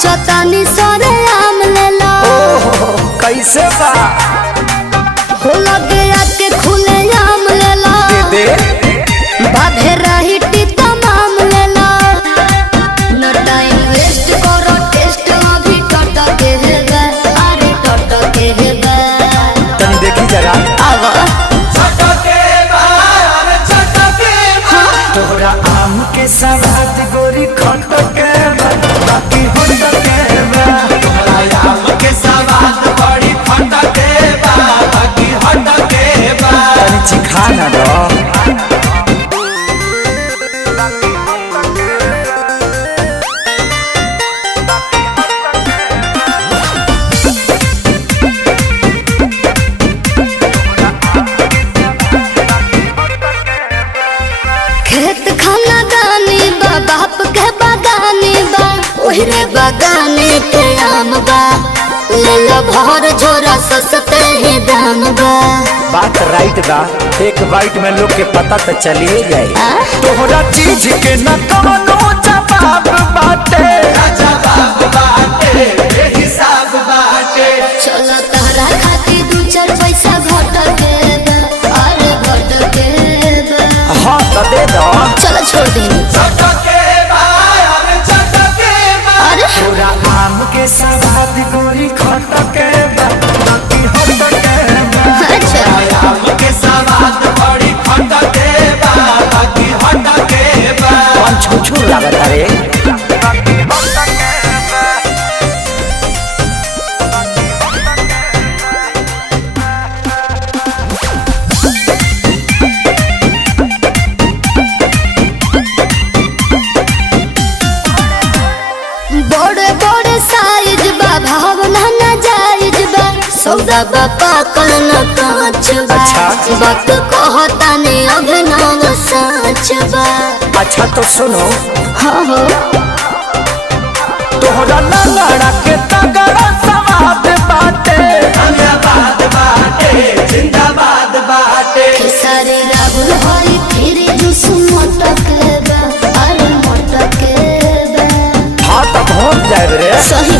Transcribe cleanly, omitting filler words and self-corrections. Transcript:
पूछतानी सरे आम लेला कैसे बा हो लगे आके खुले आम लेला दे बाधे रही तमाम लेला न टाइम वेस्ट करो टेस्ट अभी टटके है बे अरे टटके है बे तनी देखी जरा आवा तोहरा आम के सवाद गोरी खटके बा बाकी हटके बा तोहरा आम के सवाद बड़ी खटके बा बाकी हटके बा तनी चिखा ना दो खेत खाना दानी बा बाप के बागानी बा ओहरे बागाने के आम बा ले लो भर झोरा सस्ते ही दाम बा बात राइट बा एक बाइट में लोग के पता तो चलिए जाए आ? तोहरा चीज के न कवनो जवाब बाटे जवाब बाटे हिसाब बाटे चलो तहरा खाती दू चार पैसा घट के बा अरे घट के बा हाँ तो दे दो चलो छोड़ दी चटके बा अरे चटके बा अरे तोरा आम के सवाद गोरी खटके बा बाकी हटके बा अच्छा आम के सवाद बड़ी खटके बा बाकी हटके बा कौन छुछू लागत रे बड़े बड़े साइज बा भावना ना जायज बा सौदा बा पाकल न कांच बा अच्छा। वक्त कहता ने अभिनव सच बा अच्छा तो सुनो हाँ हो तोहरा लंगड़ा के तगड़ा सवाद बाटे जिंदाबाद बाटे जिंदाबाद बाटे सारे राहुल होई फिर जुस मटक बा अरे मटक बा हाँ तो पहुँच जाए रे सही